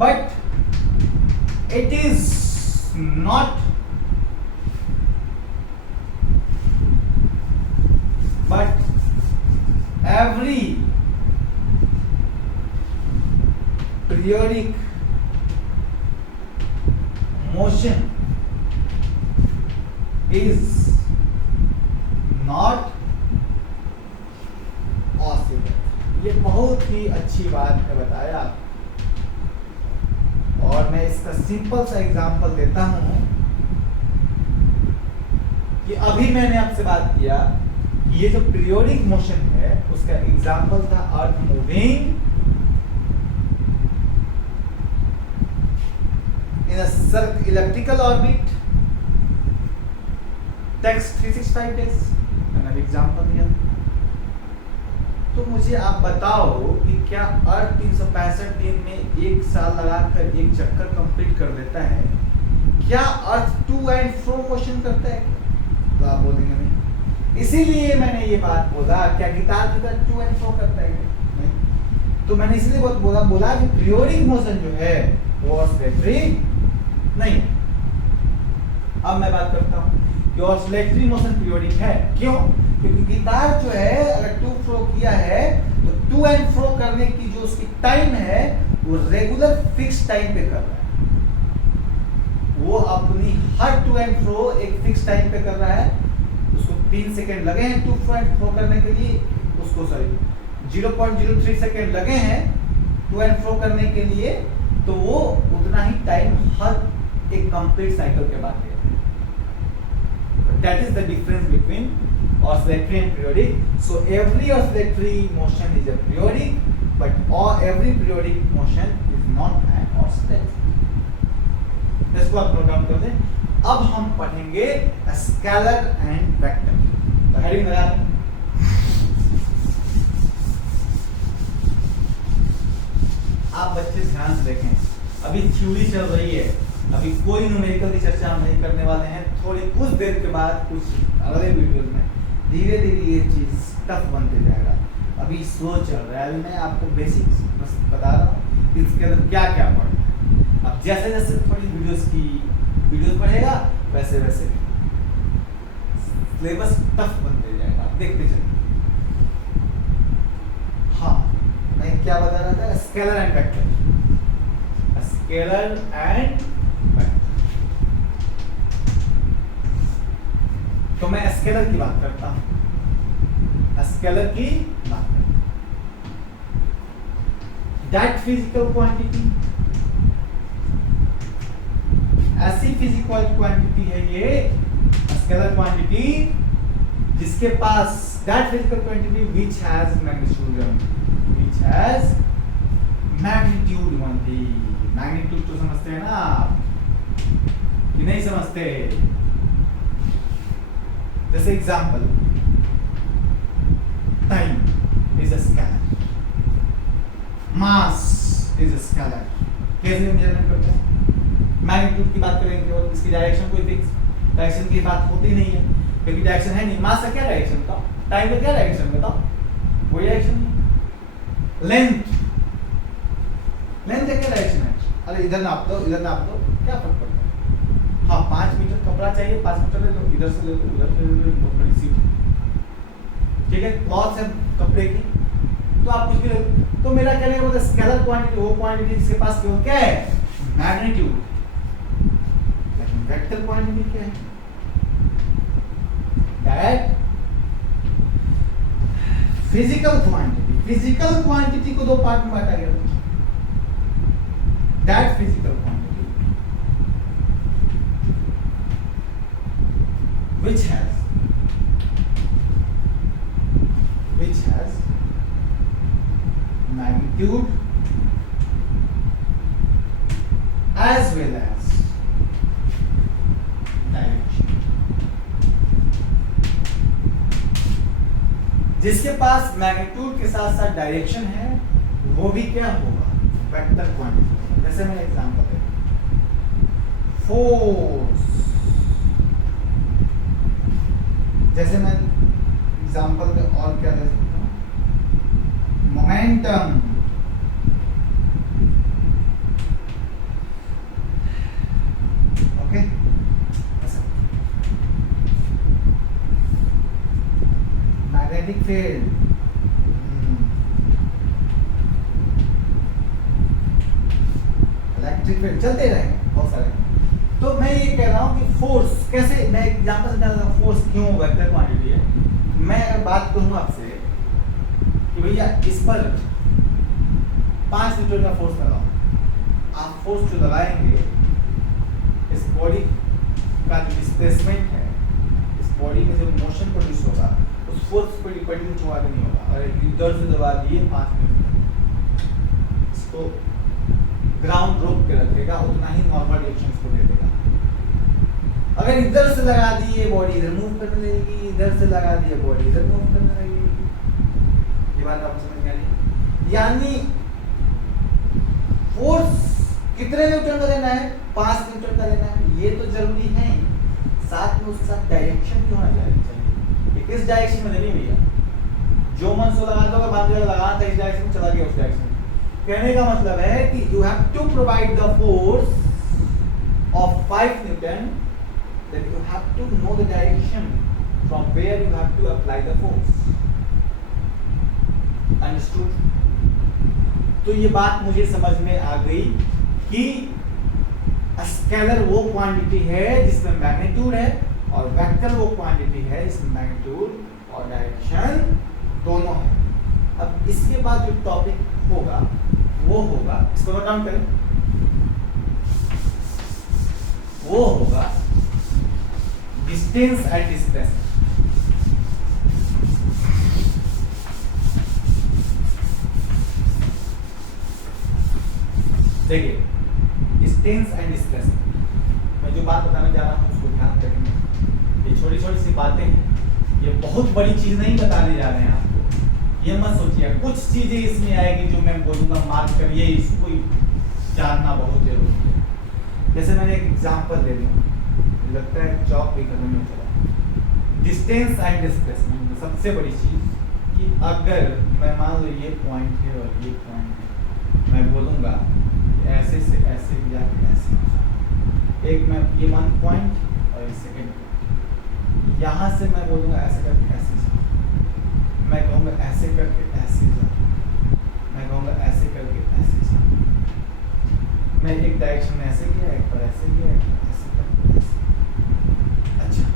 but it is not but every periodic motion is not oscillator। ये बहुत ही अच्छी बात है बताया, और मैं इसका सिंपल सा एग्जांपल देता हूं कि अभी मैंने आपसे बात किया कि ये जो पीरियोडिक मोशन है उसका एग्जांपल था earth moving in a electrical orbit takes 365 days, मैंने एग्जांपल दिया। तो मुझे आप बताओ कि क्या अर्थ 365 दिन में एक साल लगाकर एक चक्कर कंप्लीट कर देता है? क्या earth to and fro motion करता है? तो आप बोलेंगे नहीं। इसीलिए मैंने ये बात बोला, क्या गिटार की तरह टू एंड फ्रो करता है? नहीं। तो मैंने इसलिए बोला कि पीरियोडिक मोशन जो है वो ऑसिलेटरी नहीं। अब मैं बात करता हूँ कि ऑसिलेटरी मोशन पीरियोडिक है। क्यों? क्योंकि गिटार जो है अगर टू फ्लो किया है तो टू एंड फ्रो करने की जो उसकी टाइम है वो रेगुलर फिक्स टाइम पे कर रहा है। वो अपनी हर टू एंड फ्रो एक फिक्स टाइम पे कर रहा है। उसको 3 सेकेंड लगे हैं टू एंड फ्रो करने के लिए, उसको 0.03 सेकेंड लगे हैं टू एंड फ्रो करने के लिए, तो वो उतना ही टाइम हर एक कंप्लीट साइकिल के बाद लेता है। That is the difference between oscillatory and periodic. So every oscillatory motion is a periodic, but every periodic motion is not an oscillatory। इसको आप नोट डाउन कर दें। अब हम पढ़ेंगे स्केलर एंड वेक्टर। तो हेडिंग लगा दें। आप बच्चे ध्यान से देखें, अभी थ्योरी चल रही है, अभी कोई न्यूमेरिकल की चर्चा हम नहीं करने वाले हैं। थोड़ी कुछ देर के बाद कुछ अगले वीडियोस में धीरे धीरे ये चीज टफ बनते जाएगा। अभी स्लो चल रहा है, अभी मैं आपको बेसिक्स बस बता रहा हूँ इसके अंदर क्या क्या पढ़ना है। अब जैसे जैसे थोड़ी वीडियोस पढ़ेगा वैसे वैसे सिलेबस टफ बनते जाएगा, देखते चलिए। हाँ, मैं क्या बता रहा था? Scalar and vector. Scalar and vector. तो मैं स्केलर की बात करता हूं। स्केलर की बात करता हूं। दैट फिजिकल क्वांटिटी, ऐसी फिजिकल क्वांटिटी है ये स्केलर क्वांटिटी जिसके पास that physical quantity which has magnitude only. Magnitude तो समझते हैं ना आप कि नहीं समझते? जैसे example, time is a scalar, mass is a scalar. कैसे मेजरमेंट करते हैं? मैग्नीट्यूड की बात करेंगे केवल, इसकी डायरेक्शन कोई फिक्स डायरेक्शन की बात होती नहीं है, क्योंकि डायरेक्शन है नहीं। मास का क्या डायरेक्शन बताओ? टाइम का क्या डायरेक्शन बताओ? कोई डायरेक्शन नहीं। लेंथ का क्या डायरेक्शन है? अरे इधर नाप दो, इधर नाप दो, क्या फर्क पड़ता है? हाँ, 5 मीटर कपड़ा चाहिए, 5 मीटर ले लो, इधर से ले लो, उधर से ले लो, बहुत बड़ी सीट, ठीक है। क्लॉथ है कपड़े की, तो आप कुछ भी ले लो। तो मेरा कहने का मतलब स्केलर क्वांटिटी वो क्वांटिटी जिसके पास केवल क्या है? मैग्नीट्यूड। लेकिन वेक्टर क्वांटिटी क्या है? That physical quantity. Physical quantity को दो पार्ट में बांटा गया। That physical quantity which has magnitude as well as direction। जिसके पास मैग्नीट्यूड के साथ साथ डायरेक्शन है वो भी क्या होगा, वेक्टर क्वांटिटी। जैसे मैं एग्जांपल दे फोर्स, जैसे मैं एग्जांपल में और क्या दे सकता हूं, momentum, magnetic field, electric field, चलते रहेंगे बहुत सारे। तो मैं ये कह रहा हूँ कि फोर्स कैसे, मैं एग्जांपल समझा रहा हूँ फोर्स क्यों वेक्टर क्वांटिटी है। मैं अगर बात करूँ आपसे कि भैया इस पर 5 न्यूटन का फोर्स लगाओ, आप फोर्स जो लगाएंगे इस बॉडी का जो डिस्प्लेसमेंट है, इस बॉडी में जो मोशन प्रोड्यूस होगा उस फोर्स पर डिपेंडेंट हुआ नहीं होगा। और इधर से दबा दिए 5 मिनट, इसको ग्राउंड रोक के रखेगा, उतना ही नॉर्मल रिएक्शन को दे देगा। अगर इधर से लगा दिए बॉडी इधर मूव करने लगेगी, इधर से लगा दिए बॉडी इधर मूव करने लगेगी। ये बात आपको समझ में आ रही? यानी फोर्स कितने न्यूटन का देना है, 5 न्यूटन का देना है, ये तो जरूरी है, साथ में उसके साथ डायरेक्शन भी होना चाहिए। किस डायरेक्शन में देनी भैया, जो मन सो लगा दो, बाद में लगाना था इस डायरेक्शन में, चला गया उस डायरेक्शन में। कहने का मतलब है कि you have to provide the force of 5 newton, then you have to know the direction from where you have to apply the force. Understood? तो ये बात मुझे समझ में आ गई कि स्केलर वो क्वांटिटी है जिसमें मैग्नीट्यूड है, और वेक्टर वो क्वांटिटी है जिसमें मैग्नीट्यूड और डायरेक्शन दोनों है। अब इसके बाद जो टॉपिक होगा वो होगा, इसको नोट डाउन करें, वो होगा डिस्टेंस एंड डिस्प्लेसमेंट। देखिए डिस्टेंस एंड डिस्प्लेसमेंट, मैं जो बात बताने जा रहा हूं उसको ध्यान रखेंगे। ये छोटी छोटी सी बातें हैं, ये बहुत बड़ी चीज नहीं बताने जा रहे हैं आपको, ये मत सोचिए। कुछ चीजें इसमें आएगी जो मैं बोलूंगा मार्क करिए, इसको जानना बहुत जरूरी है। जैसे मैंने एक एग्जांपल ले लिया, लगता है चौक भी खत्म नहीं चला। डिस्टेंस एंड डिस्प्लेसमेंट में सबसे बड़ी चीज कि अगर मैं मान लो ये पॉइंट है और ये पॉइंट है, मैं बोलूंगा ऐसे से ऐसे या ऐसे, एक मैं ये 1 पॉइंट और ये सेकंड, यहाँ से मैं बोलूँगा ऐसे करके ऐसे जा, मैं कहूँगा ऐसे करके ऐसे जा, मैं कहूँगा ऐसे करके ऐसे जा। मैं एक डायरेक्शन में ऐसे किया, एक पर ऐसे किया, एक पर ऐसे करके ऐसे। अच्छा,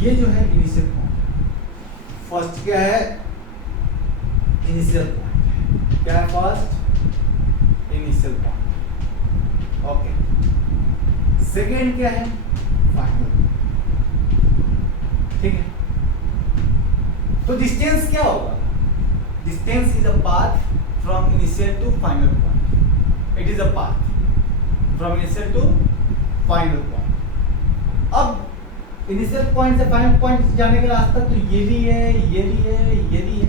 ये जो है इनिशियल पॉइंट। फर्स्ट क्या है? Initial point. क्या है first? Initial point. Okay. Second क्या है? फाइनल। ठीक है, तो डिस्टेंस क्या होगा? Distance is a path from initial to final point. It is a path from initial to final point. अब इनिशियल पॉइंट से फाइनल पॉइंट जाने का रास्ता तो ये भी है, ये भी है, ये भी है,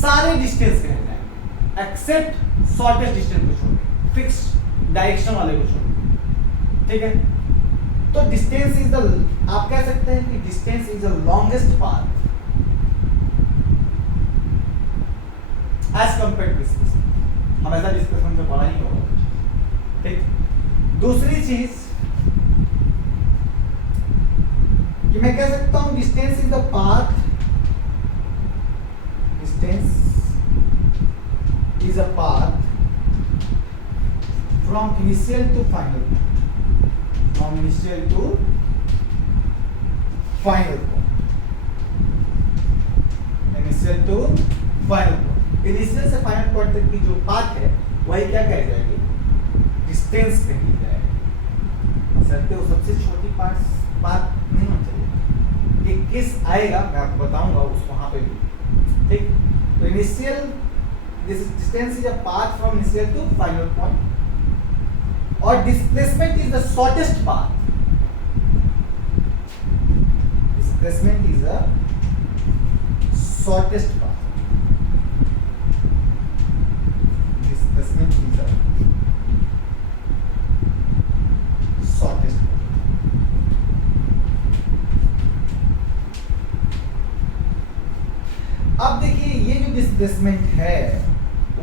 सारे डिस्टेंस के रह जाएंगे एक्सेप्ट शॉर्टेस्ट डिस्टेंस को छोड़ के, फिक्स डायरेक्शन वाले को छोड़ के। ठीक है, तो डिस्टेंस इज द, आप कह सकते हैं कि distance is the longest path as compared to displacement. हमेशा डिस्प्लेसमेंट से बड़ा ही होगा। ठीक, दूसरी चीज कि मैं कह सकता हूं distance is the path, distance is a path from initial to final, from initial to final point, initial to final point। initial से final point तक की जो पाथ है वही क्या कह जाएगी? डिस्टेंस कही जाएगी। सकते हो सबसे छोटी पाथ नहीं होना चाहिए, कि किस आएगा मैं आपको बताऊंगा उस वहां पे भी। ठीक, तो initial this distance is a path from initial to final point, और displacement is the shortest path. Displacement is the shortest path. Displacement is the shortest path. अब देखिए ये जो डिस्प्लेसमेंट है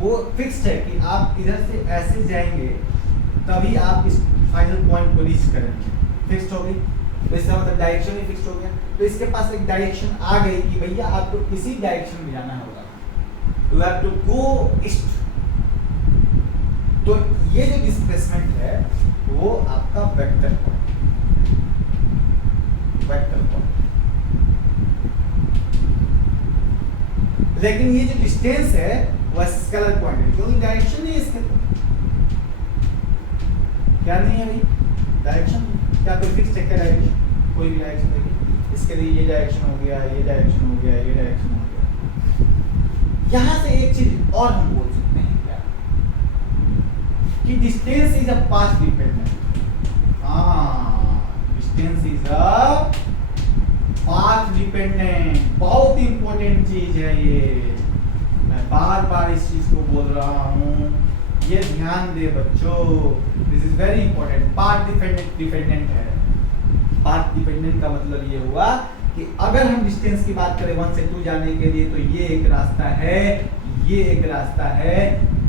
वो फिक्स्ड है कि आप इधर से ऐसे जाएंगे तभी आप इस फाइनल पॉइंट को रीच करेंगे। फिक्स्ड हो गई तो इसका मतलब डायरेक्शन ही फिक्स्ड हो गया। तो इसके पास एक डायरेक्शन आ गई कि भैया आपको इसी डायरेक्शन में जाना होगा, you have to go east. तो ये जो डिस्प्लेसमेंट है वो आपका वेक्टर पॉइंट, वेक्टर पॉइंट। लेकिन ये जो डिस्टेंस है वो स्केलर पॉइंट है, क्योंकि डायरेक्शन नहीं है इसके तो क्या नहीं है भाई, डायरेक्शन क्या कोई फिक्स है क्या डायरेक्शन? कोई भी डायरेक्शन देखिए, इसके लिए ये डायरेक्शन हो गया, ये डायरेक्शन हो गया, ये डायरेक्शन हो गया। यहां से एक चीज और हम बोल सकते हैं क्या कि distance is a path dependent. Distance is a path dependent. बहुत इंपॉर्टेंट चीज है ये, मैं बार बार इस चीज को बोल रहा हूं, ये ध्यान दे बच्चों, this is very important. Path dependent है। पाथ डिपेंडेंट का मतलब ये हुआ कि अगर हम डिस्टेंस की बात करें 1 से 2 जाने के लिए, तो ये एक रास्ता है, ये एक रास्ता है,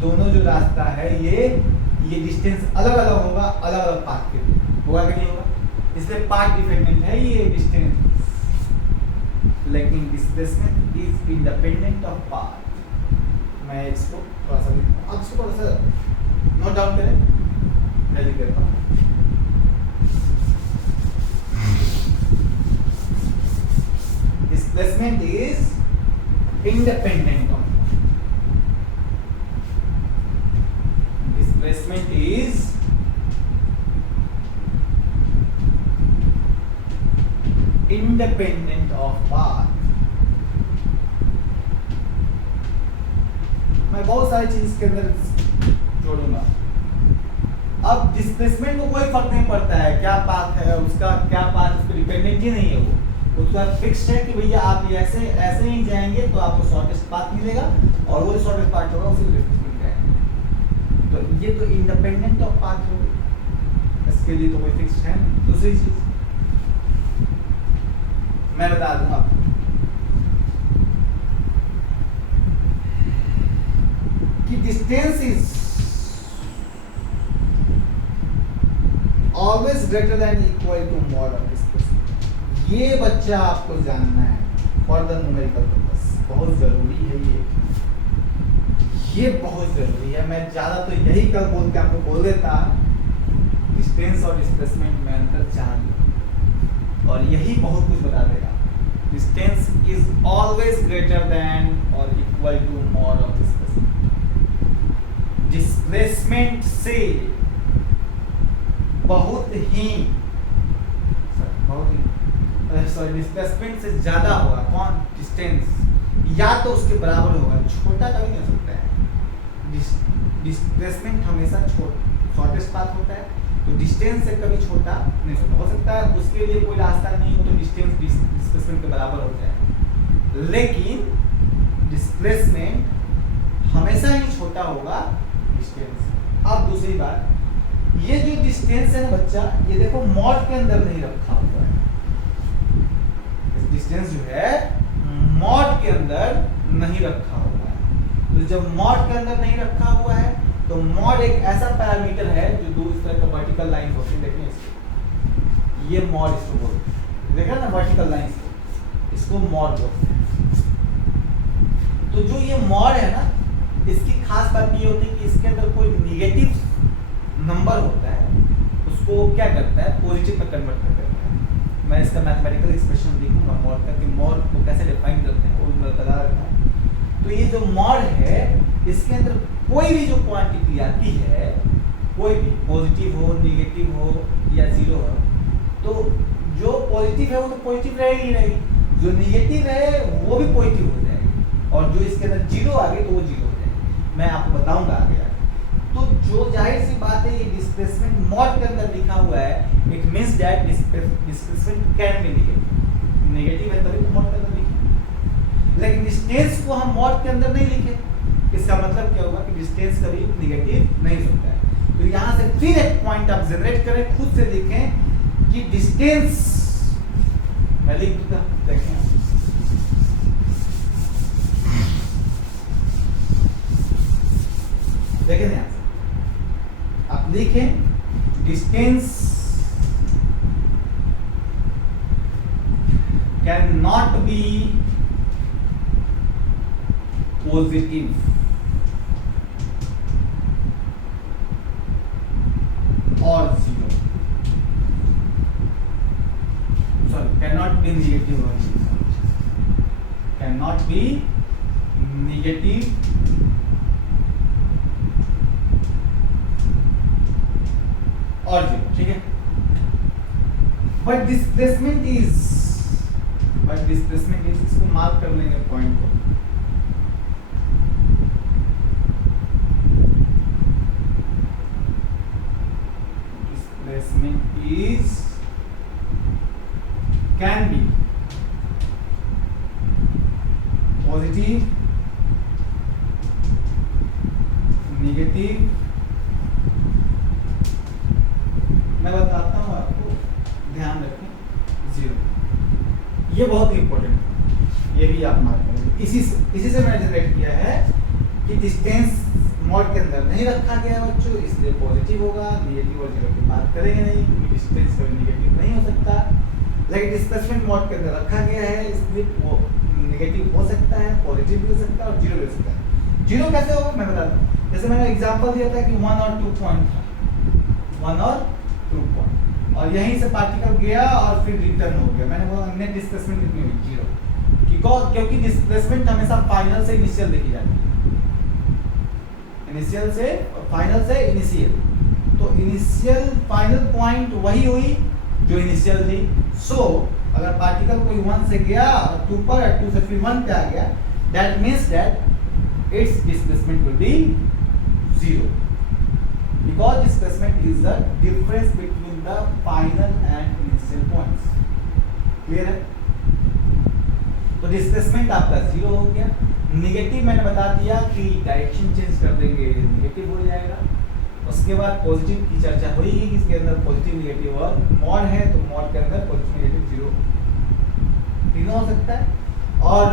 दोनों जो रास्ता है ये डिस्टेंस अलग अलग होगा, अलग अलग पाथ के लिए होगा कि नहीं होगा, इसलिए पाथ डिपेंडेंट है ये डिस्टेंस। लेकिन displacement is independent of path. मैं इसको थोड़ा सा आप इसको थोड़ा सा नोट डाउन करें, मैं लिख देता हूँ। Displacement is independent of displacement is independent of path। मैं बहुत सारी चीज इसके अंदर जोड़ूंगा। अब डिस्प्लेसमेंट को कोई फर्क नहीं पड़ता है क्या पाथ है उसका, क्या पाथ उस पर डिपेंडेंट ही नहीं है, वो उसका फिक्स्ड है कि भैया आप ऐसे ऐसे ही जाएंगे तो आपको शॉर्टेस्ट पाथ मिलेगा, और वो शॉर्टेस्ट पाथ होगा उसी डिस्प्लेसमेंट का। तो ये तो इंडिपेंडेंट ऑफ पाथ हो गई, इसके लिए तो कोई फिक्स्ड है नहीं। दूसरी चीज मैं बता दूं आपको कि distance is always greater than equal to mod of displacement. ये बच्चा आपको जानना है फॉर द न्यूमेरिकल पर्पस, बहुत जरूरी है ये बहुत जरूरी है। मैं ज्यादा तो यही कल बोल के आपको बोल देता, डिस्टेंस और डिस्प्लेसमेंट में अंतर जान लो, और यही बहुत कुछ बता देगा। Distance is always greater than और equal to mod of displacement. Displacement से बहुत ही सॉरी डिस्प्लेसमेंट से ज्यादा होगा कौन? डिस्टेंस, या तो उसके बराबर होगा, छोटा कभी नहीं हो सकता है। डिस्प्लेसमेंट हमेशा शॉर्टेस्ट पाथ होता है, तो डिस्टेंस से कभी छोटा नहीं हो सकता है, उसके लिए कोई रास्ता नहीं हो तो डिस्टेंस डिस्प्लेसमेंट के बराबर हो जाए। लेकिन डिस्प्लेसमेंट हमेशा ही छोटा होगा डिस्टेंस। अब दूसरी बात, ये जो डिस्टेंस है ना बच्चा, ये देखो मॉड के अंदर नहीं रखा हुआ है। डिस्टेंस जो है मॉड के अंदर नहीं रखा हुआ है। तो जब मॉड के अंदर नहीं रखा हुआ है तो मॉड एक ऐसा पैरामीटर है जो दो इस तरह का वर्टिकल लाइन होती है, देखिए इसको, ये मॉड इसको बोलते हैं, देखा ना वर्टिकल लाइन इसको मॉड बोलते हैं। तो जो ये मॉड है ना, इसकी खास बात ये होती है कि इसके अंदर कोई निगेटिव नंबर होता है, उसको क्या करता है पॉजिटिव में कन्वर्ट कर देता है। मैं इसका मैथमेटिकल एक्सप्रेशन लिखूंगा मॉड का, कि मॉड को कैसे डिफाइन करते हैं वो मैं बता रखा हूं। तो ये जो मॉड है इसके अंदर कोई भी जो क्वांटिटी आती है, कोई भी पॉजिटिव हो, नेगेटिव हो या जीरो हो, तो जो पॉजिटिव है वो तो पॉजिटिव रहेगी ही रहेगी, जो नेगेटिव है वो भी पॉजिटिव हो जाएगी, और जो इसके अंदर जीरो आ गई तो वो जीरो हो जाएगी। मैं आपको बताऊंगा आगे आगे। तो जो जाहिर सी बात है, ये डिस्प्लेसमेंट मॉड के अंदर लिखा हुआ है, it means that displacement can be negative. Negative है तभी तो मॉड के अंदर लिखे, लेकिन डिस्टेंस को हम मॉड के अंदर नहीं लिखे। इसका मतलब क्या होगा कि डिस्टेंस कभी नेगेटिव नहीं होता है। तो यहाँ से फिर एक पॉइंट आप जनरेट करें, खुद से लिखें कि डिस्टेंस, मैं लिख दूंगा, देखें देखें यहाँ से आप लिखें distance can not be positive और zero, sorry can not be negative और zero, can not be negative और जीरो, ठीक है। बट डिस्प्लेसमेंट इज इसको मार्क कर लेंगे पॉइंट को, displacement is can be positive, negative, मैं बताता हूं आपको, ध्यान रखें, जीरो। ये बहुत इंपॉर्टेंट है, ये भी आप मार्क करेंगे। इसी से मैंने जनरेट किया है कि डिस्टेंस मॉड के अंदर नहीं रखा गया बच्चों, इसलिए पॉजिटिव होगा। नेगेटिव और जीरो की बात करेंगे नहीं, क्योंकि डिस्टेंस कभी नेगेटिव नहीं हो सकता। लेकिन डिस्प्लेसमेंट मॉड के अंदर रखा गया है, इसलिए वो नेगेटिव हो सकता है, पॉजिटिव भी हो सकता है और जीरो भी हो सकता है। जीरो कैसे होगा मैं बताता हूँ। जैसे मैंने एग्जाम्पल दिया था कि 1 और 2 पॉइंट था, 1 और 2 पॉइंट, और यहीं से पार्टिकल गया और फिर रिटर्न हो गया। मैंने बोला नेट डिस्प्लेसमेंट कितनी हुई, जीरो, क्योंकि डिस्प्लेसमेंट हमेशा फाइनल से इनिशियल देखी जाती है, इनिशियल से और फाइनल से इनिशियल। तो इनिशियल फाइनल पॉइंट वही हुई जो इनिशियल थी। सो अगर पार्टिकल कोई 1 से गया और 2 पर, 2 से फिर 1 पे आ गया, that means that it's displacement will be zero, because displacement is the difference between the final and initial points. Clear है? तो डिस्प्लेसमेंट आपका जीरो हो गया। नेगेटिव मैंने बता दिया कि डायरेक्शन चेंज कर देंगे, नेगेटिव हो जाएगा। उसके बाद पॉजिटिव की चर्चा हुई कि इसके अंदर पॉजिटिव नेगेटिव और मॉड है, तो मॉड के अंदर पॉजिटिव नेगेटिव जीरो तीनों हो सकता है। और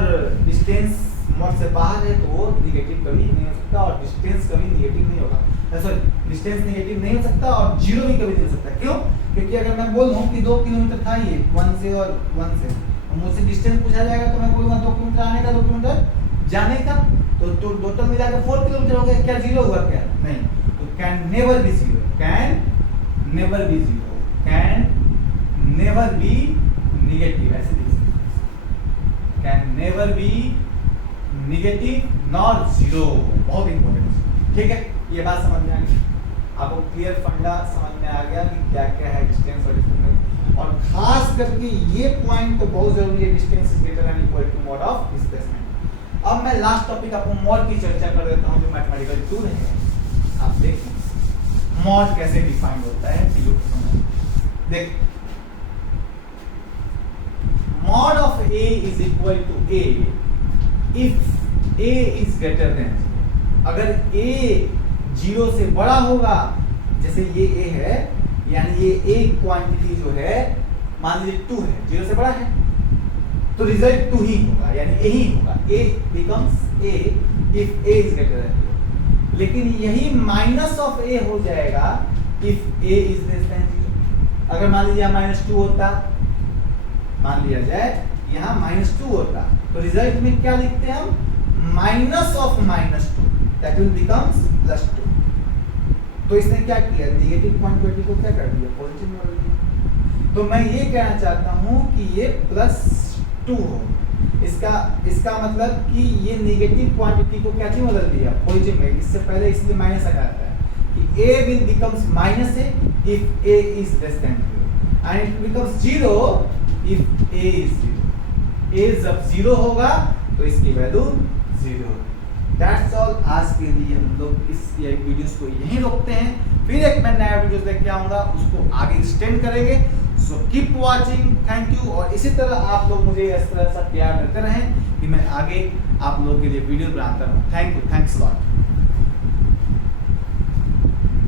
डिस्टेंस मॉड से बाहर है तो वो नेगेटिव कभी नहीं हो सकता और डिस्टेंस कभी नेगेटिव नहीं होगा, सॉरी डिस्टेंस नेगेटिव नहीं हो सकता और जीरो भी कभी नहीं हो सकता। क्यों? क्योंकि अगर मैं बोल दूं कि 2 किलोमीटर था ये 1 से और 1 से, मुझसे डिस्टेंस पूछा जाएगा तो मैं बोलूंगा 2 किलोमीटर आने का, 2 किलोमीटर जाने का, तो टोटल मिला के 4 किलोमीटर हो गया। क्या जीरो हुआ क्या? नहीं। तो can never be zero, can never be zero, can never be negative, ऐसे लिख सकते हैं, can never be negative nor zero. बहुत इंपॉर्टेंट, ठीक है। ये बात समझ में आ गई आपको, क्लियर फंडा समझ में आ गया कि क्या क्या है डिस्टेंस और डिस्प्लेसमेंट। और खास करके ये पॉइंट तो बहुत जरूरी है, distance is greater than equal to mod of displacement. अब मैं लास्ट टॉपिक आपको मॉड की चर्चा कर देता हूं, जो मैथमेटिकल टूल है। आप देखिए मॉड कैसे डिफाइन होता है चीजों को समझ। देखिए mod of A is equal to A if A is greater than, अगर ए जीरो से बड़ा होगा, जैसे ये ए है, यानी ये ए क्वांटिटी जो है मान लीजिए 2 है, जीरो से बड़ा है, तो रिजल्ट 2 ही होगा, यानी ए ही होगा। A becomes A if A is greater than zero. लेकिन यही माइनस ऑफ ए हो जाएगा if A is less than zero. अगर मान लीजिए -2 होता, मान लिया जाए यहाँ -2 होता, तो रिजल्ट में क्या लिखते हैं हम? Minus of -2, that will becomes +2। तो इसने क्या किया? नेगेटिव क्वांटिटी को क्या कर दिया? पॉजिटिव में बदल दिया। तो मैं ये कहना चाहता हूँ कि ये +2 हो। इसका मतलब कि ये नेगेटिव क्वांटिटी को क्या में बदल दिया? पॉजिटिव में। इससे पहले इसलिए माइनस आ जाता है कि a will becomes -a if a is less than 0 and it becomes 0 if a is 0। a जब 0 होगा तो इसकी वैल्यू 0 होगी। That's all. आज के लिए हम लोग इस वीडियोस को यहीं रोकते हैं, फिर एक मैं नया वीडियोस लेके आऊँगा, उसको आगे एक्सटेंड करेंगे। So keep watching, thank you. और इसी तरह आप लोग मुझे इस तरह सा प्यार देते रहें कि मैं आगे आप लोगों के लिए वीडियो बनाता रहूँ। Thank you, thanks lot.